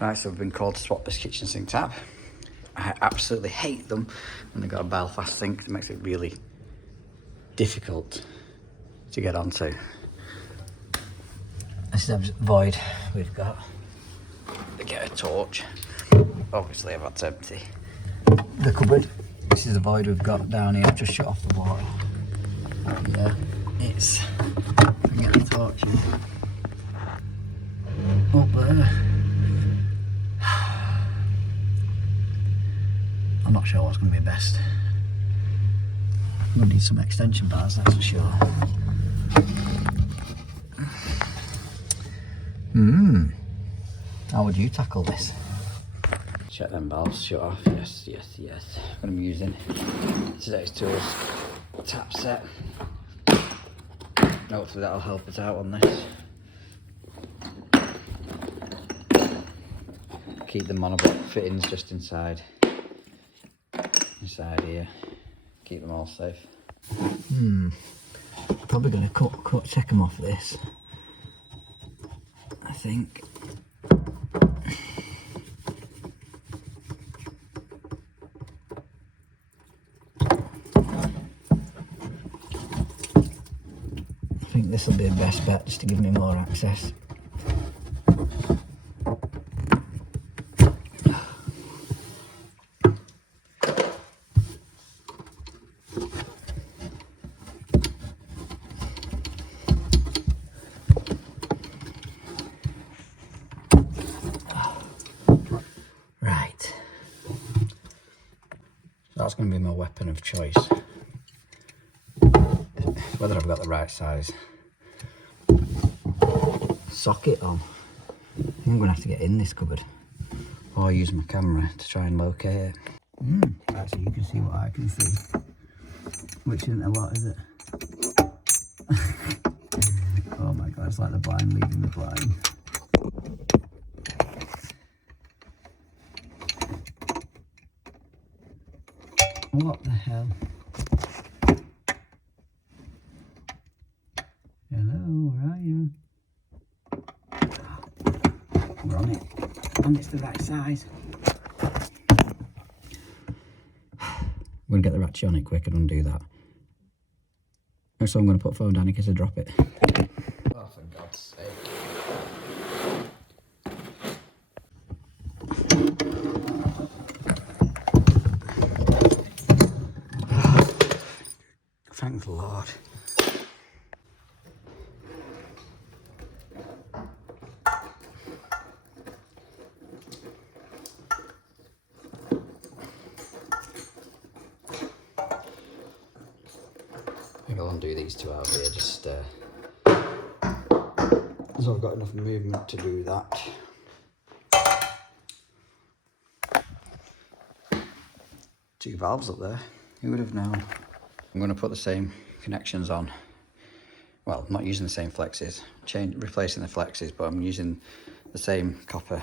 Right, so we've been called to swap this kitchen sink tap. I absolutely hate them when they've got a Belfast sink. It makes it really difficult to get onto. This is a void we've got. They get a torch. Obviously I've had to empty the cupboard. This is the void we've got down here. I've just shut off the water. Yeah, it's, I can get the torch in. Up there. I'm not sure what's going to be best. I'm going to need some extension bars, that's for sure. How would you tackle this? Check them valves shut off. Yes. I'm going to be using today's tools tap set. Hopefully that'll help us out on this. Keep the monoblock fittings just inside here. Keep them all safe. Probably going to check them off this, I think. I think this will be the best bet, just to give me more access. Right. That's going to be my weapon of choice. Whether I've got the right size socket on. I think I'm going to have to get in this cupboard or use my camera to try and locate it. Actually, you can see what I can see, which isn't a lot, is it? Oh my god, it's like the blind leading the blind. What the hell? Hello, where are you? We're on it. And it's the right size. I'm going to get the ratchet on it quick and undo that. So I'm going to put phone down in case I drop it. Oh, for God's sake. Thank the Lord. I think I'll undo these two out here, just so I've got enough movement to do that. Two valves up there, who would have known? I'm going to put the same connections on. Well, not using the same flexes, replacing the flexes, but I'm using the same copper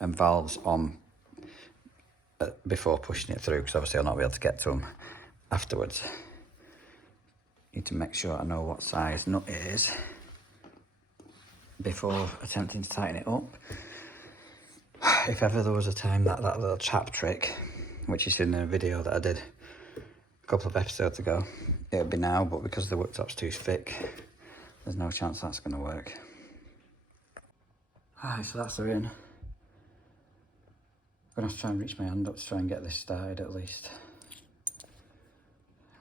and valves on before pushing it through, because obviously I'll not be able to get to them afterwards. Need to make sure I know what size nut it is before attempting to tighten it up. If ever there was a time that little trap trick, which is in a video that I did a couple of episodes ago, it would be now, but because the worktop's too thick, there's no chance that's going to work. Alright, so that's her in. I'm going to have to try and reach my hand up to try and get this started at least.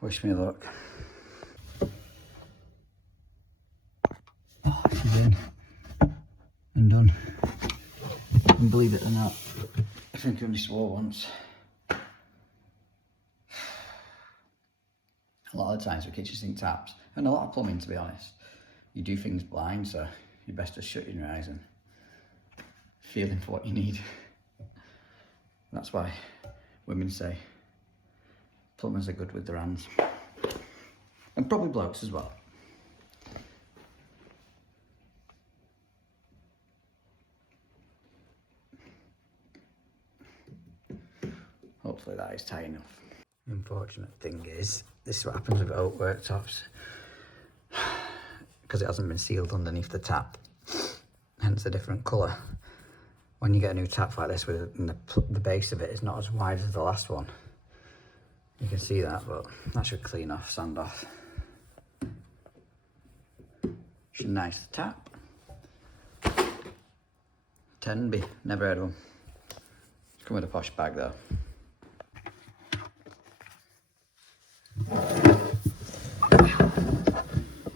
Wish me luck. Oh, she's in and done. And believe it or not, I think I only swore once. A lot of the times with kitchen sink taps, and a lot of plumbing to be honest, you do things blind, so you're best just shutting your eyes and feeling for what you need. That's why women say plumbers are good with their hands. And probably blokes as well. Hopefully that is tight enough. The unfortunate thing is, this is what happens with oak worktops. Because it hasn't been sealed underneath the tap, hence a different colour. when you get a new tap like this with the base of it is not as wide as the last one. You can see that, but that should clean off, sand off. Should nice tap. Tenby, never heard of them. It's come with a posh bag though.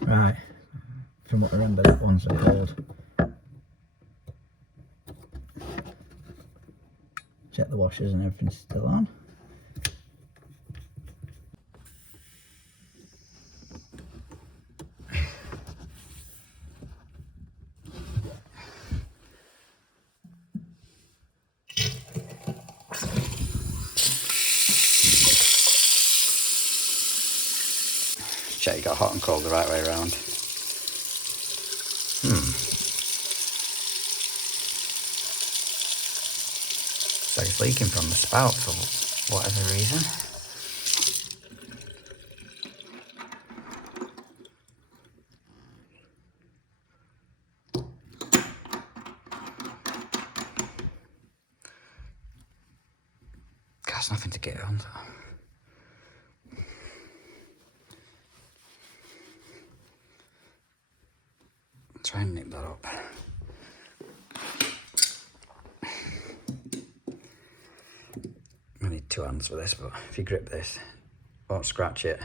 Right, from what I remember, that one's so cold. Check the washers and everything's still on. Check you got hot and cold the right way around. So it's leaking from the spout for whatever reason. There's nothing to get on though. Try and nip that up. I need 2 hands for this, but if you grip this, won't scratch it.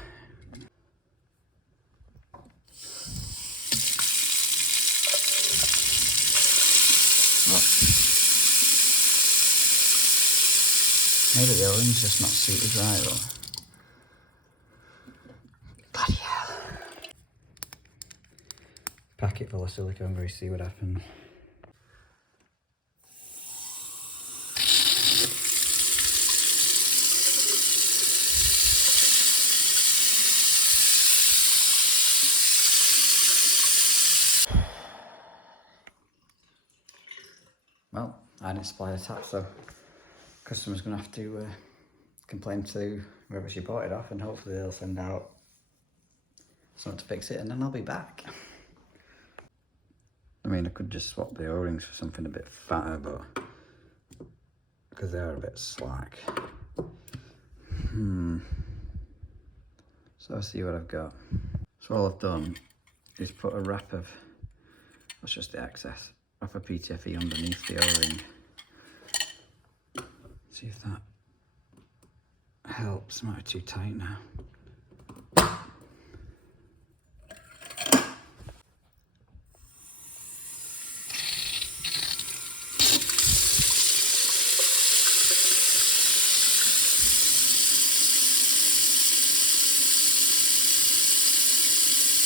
Maybe the O-ring's just not suited right, but bloody hell. Pack it full of silicone grease, see what happens. Well, I didn't supply the tap, so customer's gonna have to complain to whoever she bought it off, and hopefully they'll send out someone to fix it, and then I'll be back. I mean, I could just swap the O-rings for something a bit fatter, but because they are a bit slack. So I'll see what I've got. So all I've done is put a wrap of, that's just the excess, wrap of PTFE underneath the O-ring. See if that helps. Might be too tight now.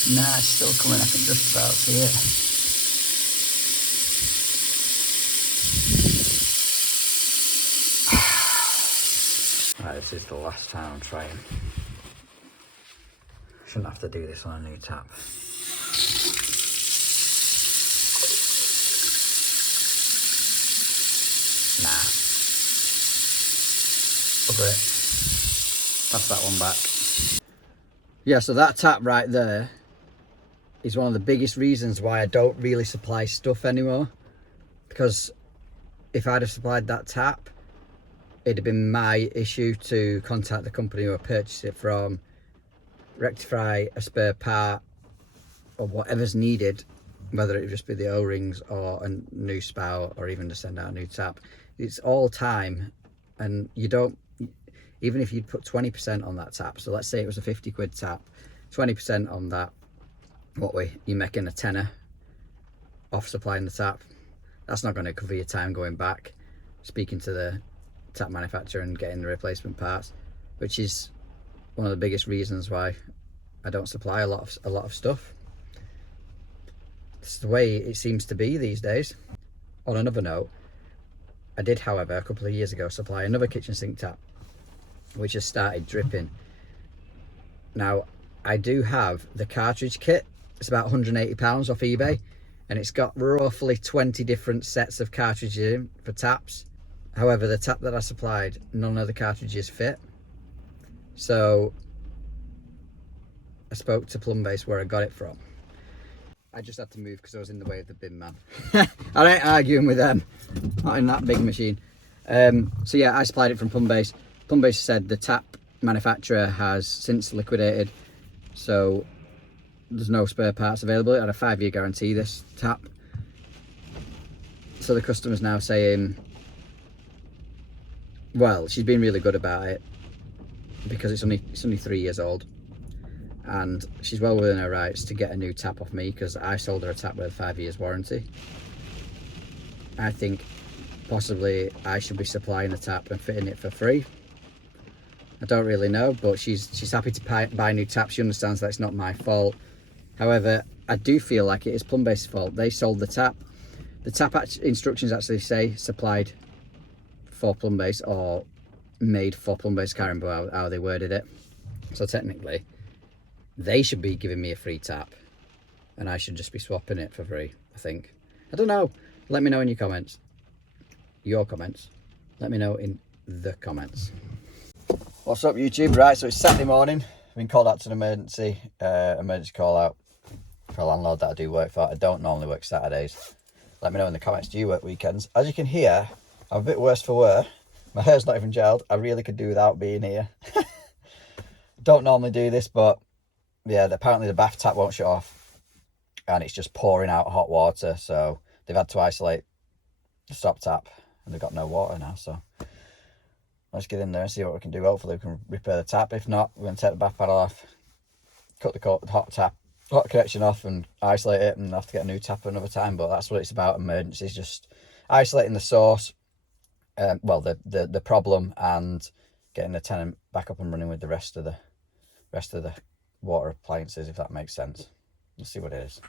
Nah, it's still coming. I can just about see it. Right, this is the last time I'm trying. Shouldn't have to do this on a new tap. Nah. Over it. Pass that one back. Yeah, so that tap right there is one of the biggest reasons why I don't really supply stuff anymore. Because if I'd have supplied that tap, it'd have been my issue to contact the company who I purchased it from, rectify a spare part or whatever's needed, whether it just be the O-rings or a new spout or even to send out a new tap. It's all time, and you don't, even if you'd put 20% on that tap, so let's say it was a 50 quid tap, 20% on that, you're making a tenner off supplying the tap. That's not going to cover your time going back, speaking to the tap manufacturer and getting the replacement parts, which is one of the biggest reasons why I don't supply a lot of stuff. It's the way it seems to be these days. On another note, I did, however, a couple of years ago supply another kitchen sink tap, which has started dripping. Now, I do have the cartridge kit. It's about £180 off eBay, and it's got roughly 20 different sets of cartridges in for taps. However, the tap that I supplied, none of the cartridges fit. So I spoke to Plumber where I got it from. I just had to move because I was in the way of the bin man. I ain't arguing with them. Not in that big machine. So yeah, I supplied it from Plumbase. Plumbase said the tap manufacturer has since liquidated, so there's no spare parts available. It had a 5-year guarantee, this tap. So the customer's now saying, well, she's been really good about it because it's only 3 years old, and she's well within her rights to get a new tap off me because I sold her a tap with a 5 years warranty. I think possibly I should be supplying the tap and fitting it for free. I don't really know, but she's happy to buy new taps. She understands that it's not my fault. However, I do feel like it is Plumbase's fault. They sold the tap. The tap instructions actually say supplied for Plumbase or made for Plumbace. Can't remember how they worded it. So technically, they should be giving me a free tap and I should just be swapping it for free, I think. I don't know. Let me know in your comments. Let me know in the comments. What's up, YouTube? Right, so it's Saturday morning. I've been called out to an emergency call out for a landlord that I do work for. I don't normally work Saturdays. Let me know in the comments, do you work weekends? As you can hear, I'm a bit worse for wear. My hair's not even gelled. I really could do without being here. Don't normally do this, but yeah, apparently the bath tap won't shut off and it's just pouring out hot water. So they've had to isolate the stop tap and they've got no water now. So let's get in there and see what we can do. Hopefully we can repair the tap. If not, we're going to take the bath paddle off, cut the hot connection off and isolate it, and have to get a new tap another time. But that's what it's about, emergencies, just isolating the source, well, the problem, and getting the Tennant back up and running with the rest of the water appliances, if that makes sense. Let's see what it is.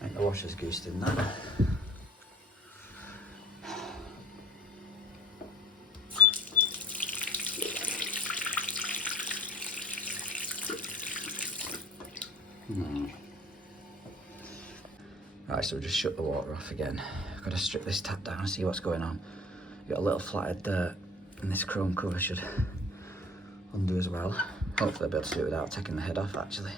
I think the washer's goosed in that. Right, so we'll just shut the water off again. I've got to strip this tap down and see what's going on. Got a little flathead dirt, and this chrome cover should undo as well. Hopefully I'll be able to do it without taking the head off, actually.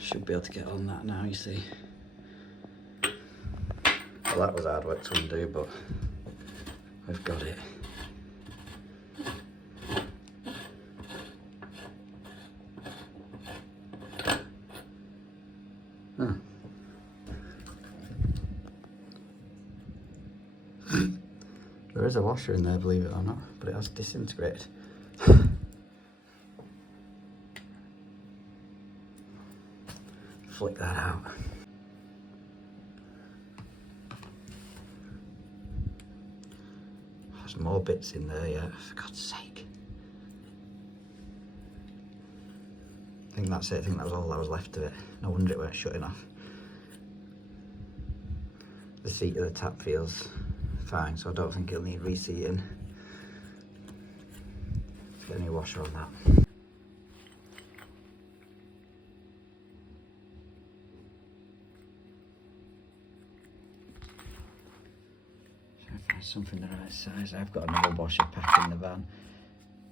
Should be able to get on that now, you see. Well, that was hard work to undo, but we've got it. Huh. There is a washer in there, believe it or not, but it has disintegrated. Flick that out. There's more bits in there, yeah, for God's sake. I think that's it. I think that was all that was left of it. No wonder it weren't shutting off. The seat of the tap feels fine, so I don't think it'll need reseating. Let's get a new washer on that. Something the right size. I've got another washer pack in the van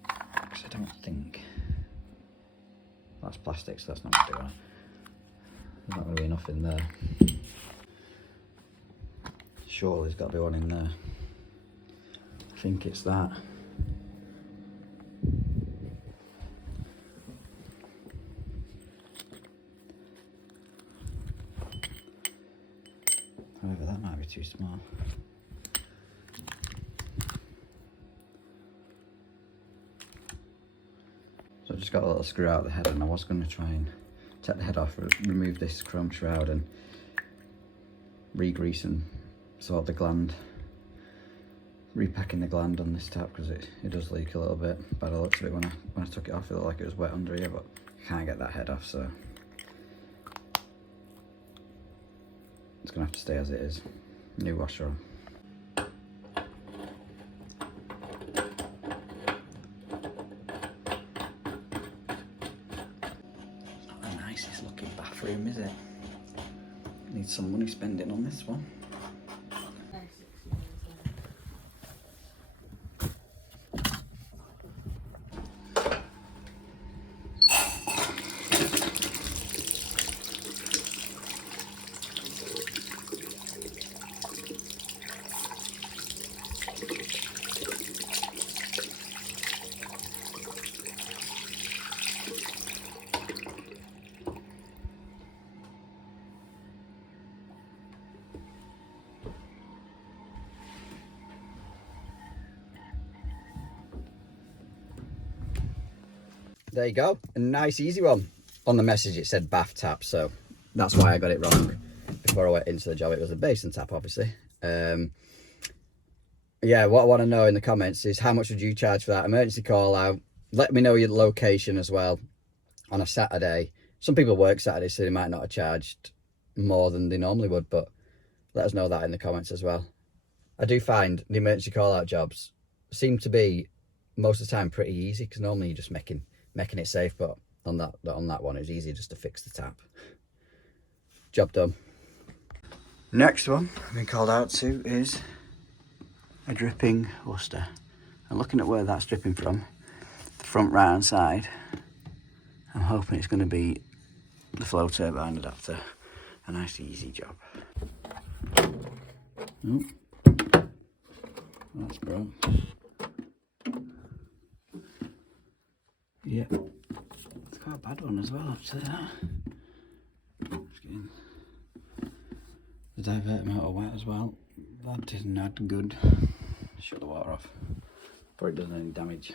because I don't think that's plastic, so that's not going to do it. There's not going to be enough in there. Surely there's got to be one in there. I think it's that. However, that might be too small. So I've just got a little screw out of the head, and I was going to try and take the head off, remove this chrome shroud and re-grease and sort the gland, repacking the gland on this tap because it does leak a little bit. By the looks of it, when I took it off, it looked like it was wet under here, but I can't get that head off, so it's going to have to stay as it is. New washer on. nicest looking bathroom, is it? Need some money spending on this one. There you go, a nice easy one. On the message it said bath tap, so that's why I got it wrong before I went into the job. It was a basin tap, obviously. Yeah, what I want to know in the comments is how much would you charge for that emergency call out? Let me know your location as well on a Saturday. Some people work Saturdays, so they might not have charged more than they normally would, but let us know that in the comments as well. I do find the emergency call out jobs seem to be most of the time pretty easy, because normally you're just making it safe, but on that one it's easy just to fix the tap. Job done. Next one I've been called out to is a dripping Worcester. And looking at where that's dripping from, the front right hand side, I'm hoping it's going to be the flow turbine adapter. A nice easy job. Oh, that's broke. Yeah, it's quite a bad one as well, actually, that. Just getting the diverter out of wet as well. That isn't that good. Shut the water off before it does any damage.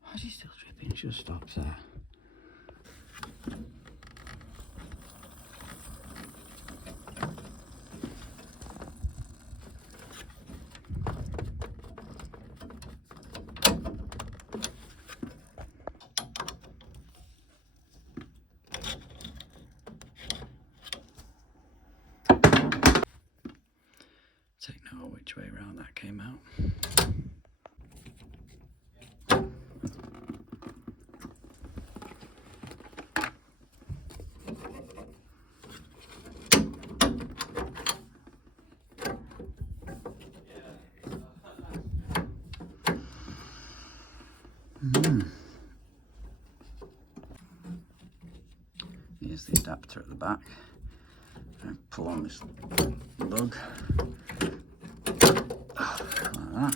Why is he still dripping? It just stops there. Take note which way around that came out. Here's the adapter at the back. I pull on this lug like that.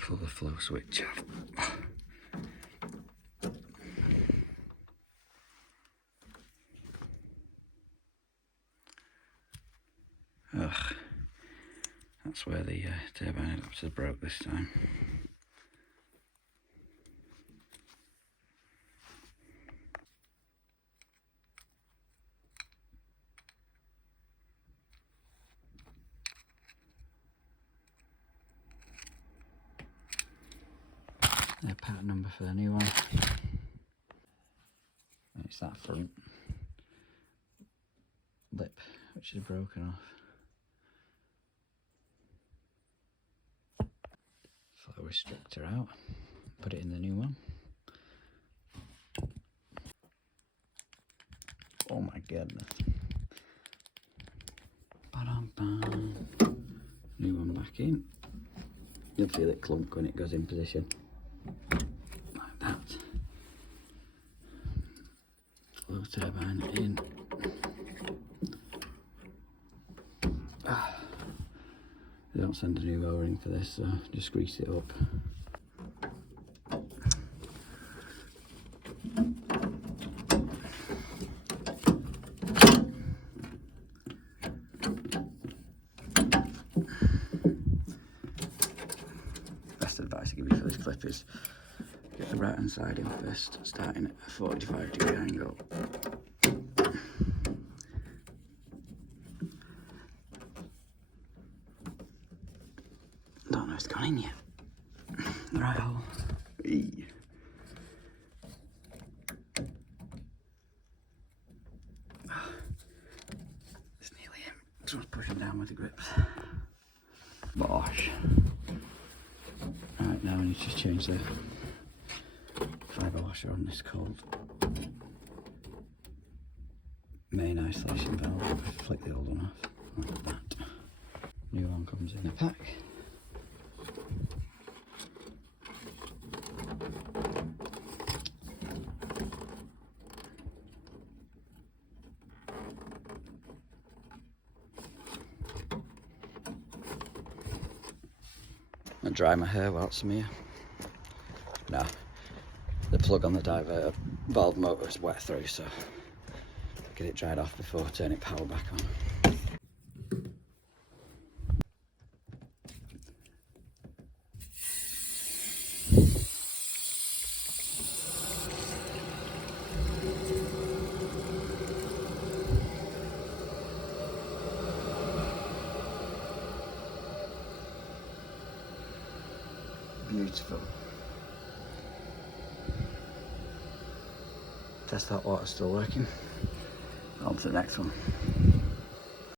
Pull the flow switch off. Ugh, that's where the turbine adapter broke this time. The part number for the new one. It's that front lip which is broken off. Flow restrictor out, put it in the new one. Oh my goodness. Ba-dum-bum. New one back in. You'll feel it clunk when it goes in position. Like that. Flow turbine in. They don't send a new O-ring for this, so just grease it up. Best advice I give you for this clip is get the right hand side in first, starting at a 45-degree angle. Don't know if it's gone in yet. The right hole. Eee. It's nearly in. Just pushing down with the grips. Bosh. Right, now I need to change the fibre washer on this cold main isolation valve. Flick the old one off, like that. New one comes in a pack. I dry my hair while it's here. No, the plug on the diverter valve motor is wet through, so get it dried off before turning power back on. Beautiful. Test that water's still working. On to the next one.